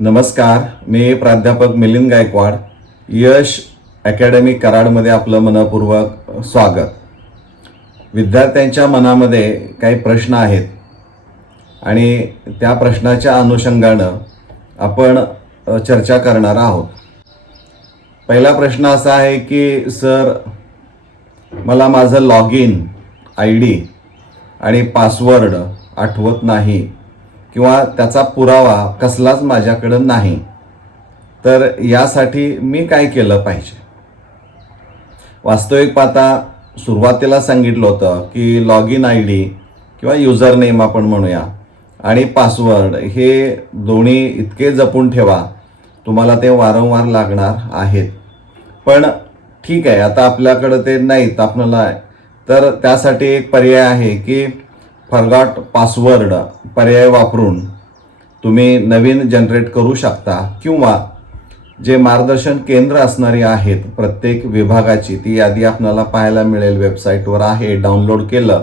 नमस्कार मी प्राध्यापक मिलिंद गायकवाड यश अकॅडमी कराडमध्ये आपलं मनपूर्वक स्वागत. विद्यार्थ्यांच्या मनामध्ये काही प्रश्न आहेत आणि त्या प्रश्नाच्या अनुषंगानं आपण चर्चा करणार आहोत. पहिला प्रश्न असा आहे की सर मला माझं लॉग इन आय डी आणि पासवर्ड आठवत नाही. किंवा त्याचा पुरावा कसलाच माझ्याकडं नाही. तर यासाठी मी काय केलं पाहिजे? वास्तविक पाहता सुरुवातीला सांगितलं होतं की लॉग इन आय डी किंवा युजर नेम आपण म्हणूया आणि पासवर्ड हे दोन्ही इतके जपून ठेवा तुम्हाला ते वारंवार लागणार आहेत. पण ठीक आहे आता आपल्याकडं ते नाहीत आपल्याला तर त्यासाठी एक पर्याय आहे की फरगॉट पासवर्ड पर्याय वापरून तुम्ही नवीन जनरेट करू शकता किंवा जे मार्गदर्शन केंद्र असणारी आहेत प्रत्येक विभागाची ती यादी आपल्याला पाहायला मिळेल. वेबसाईटवर आहे डाउनलोड केलं.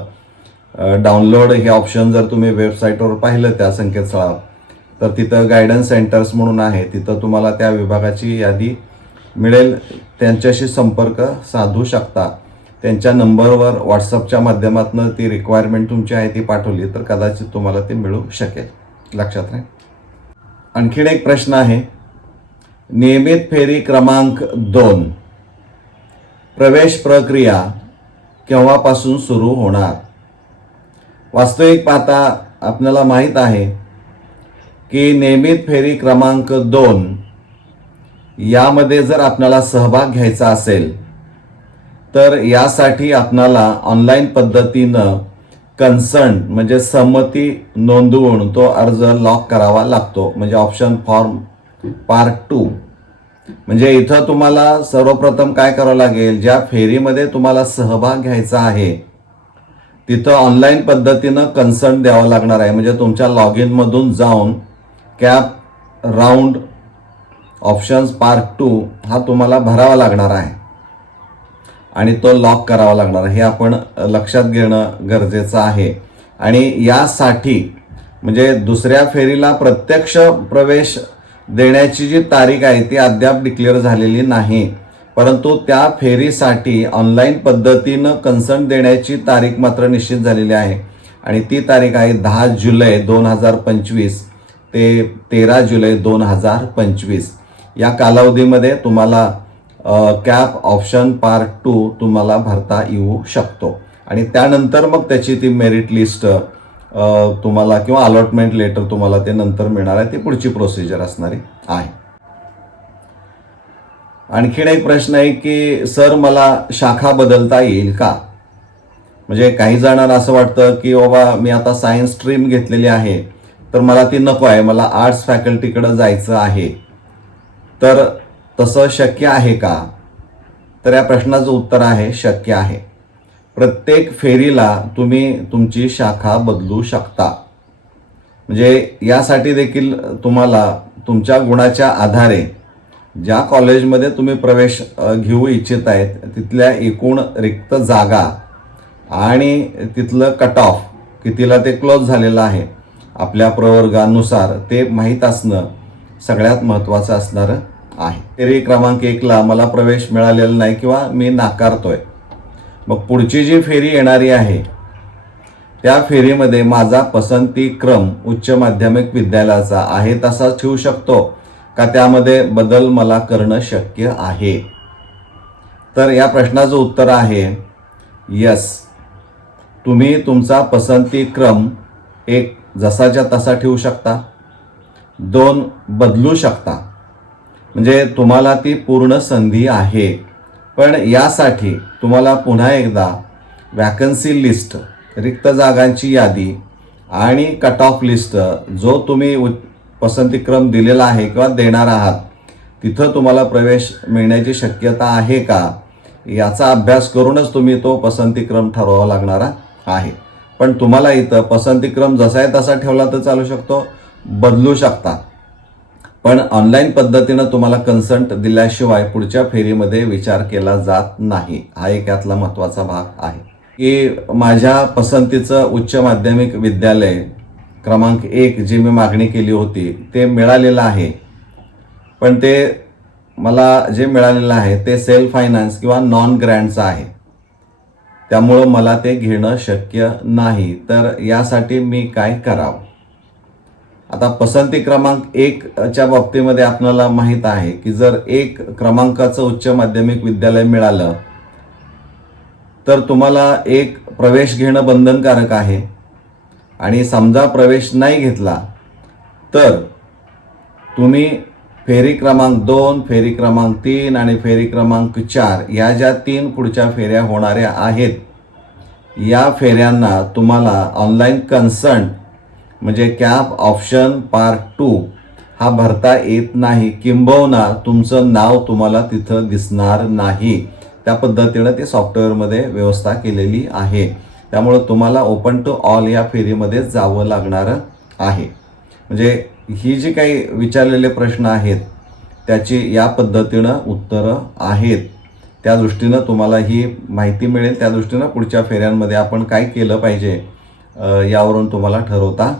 डाउनलोड हे ऑप्शन जर तुम्ही वेबसाईटवर पाहिलं त्या संकेतस्थळावर तर तिथं गायडन्स सेंटर्स म्हणून आहे. तिथं तुम्हाला त्या विभागाची यादी मिळेल. त्यांच्याशी संपर्क साधू शकता. त्यांच्या नंबरवर व्हॉट्सअपच्या माध्यमातून ती रिक्वायरमेंट तुमची आहे ती पाठवली तर कदाचित तुम्हाला ते मिळू शकेल. लक्षात राहील आणखीन एक प्रश्न आहे. नियमित फेरी क्रमांक दोन. प्रवेश प्रक्रिया केव्हापासून सुरू होणार? वास्तविक पाहता आपल्याला माहीत आहे की नियमित फेरी क्रमांक दोन यामध्ये जर आपल्याला सहभाग घ्यायचा असेल तर यासाठी आपणाला ऑनलाईन पद्धतीनं कन्सर्न म्हणजे संमती नोंदवून तो अर्ज लॉक करावा लागतो. म्हणजे ऑप्शन फॉर्म पार्ट टू म्हणजे इथं तुम्हाला सर्वप्रथम काय करावं लागेल ज्या फेरीमध्ये तुम्हाला सहभाग घ्यायचा आहे तिथं ऑनलाईन पद्धतीनं कन्सर्न द्यावं लागणार आहे. म्हणजे तुमच्या लॉग इनमधून जाऊन cap round options part two हा तुम्हाला भरावा लागणार आहे. आणि तो लॉक करावा लागणार. हे आपण लक्षात घेणं गरजेचं आहे. आणि यासाठी म्हणजे दुसऱ्या फेरीला प्रत्यक्ष प्रवेश देण्याची जी तारीख आहे ती अद्याप डिक्लेअर झालेली नाही. परंतु त्या फेरीसाठी ऑनलाईन पद्धतीनं कन्सर्न देण्याची तारीख मात्र निश्चित झालेली आहे. आणि ती तारीख आहे दहा जुलै दोन हजार पंचवीस ते तेरा जुलै दोन हजार पंचवीस. या कालावधीमध्ये तुम्हाला कॅप ऑप्शन पार्ट टू तुम्हाला भरता येऊ शकतो. आणि त्यानंतर मग त्याची ती मेरिट लिस्ट तुम्हाला किंवा अलॉटमेंट लेटर तुम्हाला ते नंतर मिळणार आहे. ती पुढची प्रोसिजर असणारी आहे. आणखीन एक प्रश्न आहे की सर मला शाखा बदलता येईल का? म्हणजे काही जणांना असं वाटतं की बाबा मी आता सायन्स स्ट्रीम घेतलेली आहे तर मला ती नको आहे. मला आर्ट्स फॅकल्टीकडे जायचं आहे. तर तसं शक्य आहे का? तर या प्रश्नाचं उत्तर आहे शक्य आहे. प्रत्येक फेरीला तुम्ही तुमची शाखा बदलू शकता. म्हणजे यासाठी देखील तुम्हाला तुमच्या गुणाच्या आधारे ज्या कॉलेजमध्ये तुम्ही प्रवेश घेऊ इच्छित आहेत तिथल्या एकूण रिक्त जागा आणि तिथलं कट ऑफ कितीला ते क्लोज झालेलं आहे आपल्या प्रवर्गानुसार ते माहीत असणं सगळ्यात महत्त्वाचं असणारं आहे. फेरी क्रमांक एकला मला प्रवेश मिळालेला नाही किंवा मी नाकारतोय. मग पुढची जी फेरी येणारी आहे त्या फेरीमध्ये माझा पसंती क्रम उच्च माध्यमिक विद्यालयाचा आहे तसाच ठेवू शकतो का? त्यामध्ये बदल मला करणं शक्य आहे. तर या प्रश्नाचं उत्तर आहे यस तुम्ही तुमचा पसंती क्रम एक जसाच्या तसा ठेवू शकता. दोन बदलू शकता. म्हणजे तुम्हाला ती पूर्ण संधी आहे. पण यासाठी तुम्हाला पुन्हा एकदा वॅकन्सी लिस्ट रिक्त जागांची यादी आणि कट ऑफ लिस्ट जो तुम्ही उ- पसंतीक्रम दिलेला आहे किंवा देणार आहात तिथं तुम्हाला प्रवेश मिळण्याची शक्यता आहे का? याचा अभ्यास करूनच तुम्ही तो पसंतीक्रम ठरवावा लागणारा आहे. पण तुम्हाला इथं पसंतीक्रम जसा आहे तसा ठेवला तर चालू शकतो बदलू शकता. पण ऑनलाईन पद्धतीनं तुम्हाला कन्सल्ट दिल्याशिवाय पुढच्या फेरीमध्ये विचार केला जात नाही. हा एक यातला महत्त्वाचा भाग आहे. की माझ्या पसंतीचं उच्च माध्यमिक विद्यालय क्रमांक एक जी मी मागणी केली होती ते मिळालेलं आहे. पण ते मला जे मिळालेलं आहे ते सेल्फ फायनान्स किंवा नॉन ग्रँडचं आहे. त्यामुळं मला ते घेणं शक्य नाही. तर यासाठी मी काय करावं? आता पसंती क्रमांक एकच्या बाबतीमध्ये आपल्याला माहीत आहे की जर एक क्रमांकाचं उच्च माध्यमिक विद्यालय मिळालं तर तुम्हाला एक प्रवेश घेणं बंधनकारक आहे. आणि समजा प्रवेश नाही घेतला तर तुम्ही फेरी क्रमांक दोन फेरी क्रमांक तीन आणि फेरी क्रमांक चार या ज्या तीन पुढच्या फेऱ्या होणाऱ्या आहेत या फेऱ्यांना तुम्हाला ऑनलाईन कन्सर्न म्हणजे कॅप ऑप्शन पार्ट टू हा भरता येत नाही. किंबहुना तुमचं नाव तुम्हाला तिथं दिसणार नाही. त्या पद्धतीनं ते सॉफ्टवेअरमध्ये व्यवस्था केलेली आहे. त्यामुळं तुम्हाला ओपन टू ऑल या फेरीमध्ये जावं लागणार आहे. म्हणजे ही जी काही विचारलेले प्रश्न आहेत त्याची या पद्धतीनं उत्तरं आहेत. त्या दृष्टीनं तुम्हाला ही माहिती मिळेल. त्या दृष्टीनं पुढच्या फेऱ्यांमध्ये आपण काय केलं पाहिजे यावरून तुम्हाला ठरवता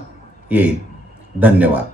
येईल. धन्यवाद.